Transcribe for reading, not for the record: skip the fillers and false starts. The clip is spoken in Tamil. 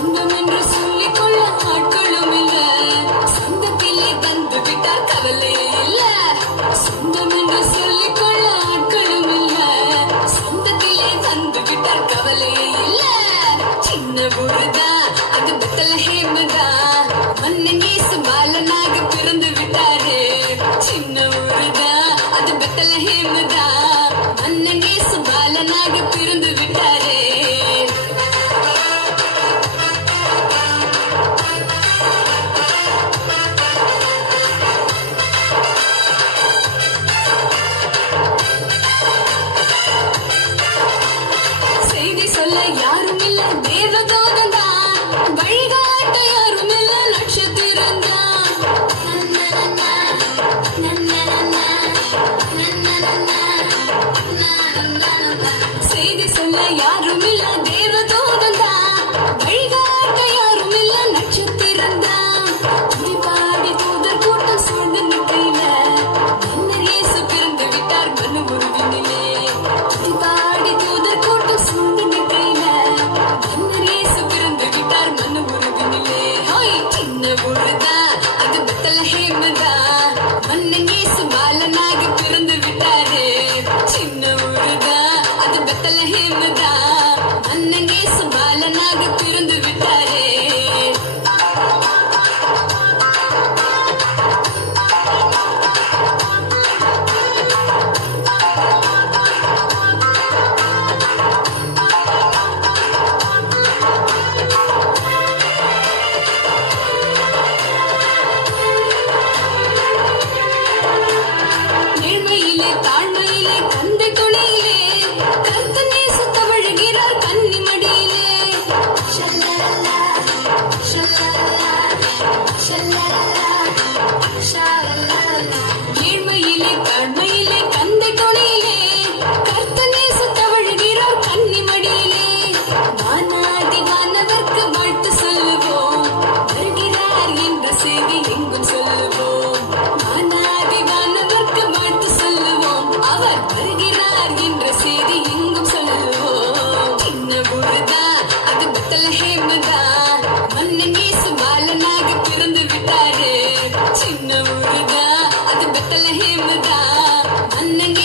சொந்தம் என்று சொல்லிக்கொள்ள ஆட்களும் இல்ல, சொந்தத்திலே தந்து விட்டார் கவலையே இல்ல. சொந்தம் என்று சொல்லிக்கொள்ள ஆட்களும் இல்ல, சொந்தத்திலே தந்து விட்டார் கவலையே இல்ல. சின்ன ஊருதா அது பெத்லஹேம்தா, மன்னன் இயேசு பாலனாக பிறந்து விட்டாரு. சின்ன ஊருதா அது பெத்லஹேம்தா, மன்னன் இயேசு பாலனாக பிறந்து விட்டாரு. செய்தி சொல்ல யாரும் இல்ல, தேவதூதன் தான். வழிகாட்ட யாரும் இல்ல, நட்சத்திரம் தான். செய்தி சொல்ல யாரும் இல்ல, தேவதூதன் தான். வழிகாட்ட யாரும் இல்ல, நட்சத்திரம் தான். பாடி தூதர் கூட்டம் சூழ்ந்து நிற்கையில, மன்னர் இயேசு பிறந்து விட்டார் மனு உருவினிலே. பாடி தூதர் கூட்டம் சூழ்ந்து நிற்கையில, மன்னர் இயேசு பிறந்து விட்டார் மனு உருவினிலே. சின்ன ஊருதா அது பெத்லஹேம்தா, மன்னன் இயேசு பாலனாக பிறந்து விட்டாரு. சின்ன ஊருதா அது பெத்லஹேம்தா, மன்னன் இயேசு பாலனாக பிறந்து விட்டாரு. ஏழ்மையிலே தாழ்மையிலே தந்தை துணையிலே, கர்த்தர் நேசு தவழுகிறார் கன்னிமடியிலே. ஷல்லல்லா, ஷல்லல்லா, ஷல்லல்லா, ஷல்லல்லா. ஏழ்மையிலே தாழ்மையிலே தந்தை துணையிலே, கர்த்தர் நேசு தவழுகிறார் கன்னிமடியிலே. வானாதி வானவர்க்கு வாழ்த்து சொல்லுவோம், வருகிறார் என்ற செய்தி எங்கும் சொல்லுவோம். வானாதி வானவர்க்கு வாழ்த்து சொல்லுவோம், அவர் வருகிறார் என்ற செய்தி எங்கும் சொல்லுவோம். சின்ன ஊருதா அது பெத்லஹேம்தா, மன்னன் இயேசு பாலனாக பிறந்து விட்டாரு. சின்ன ஊருதா அது பெத்லஹேம்தா, மன்னன்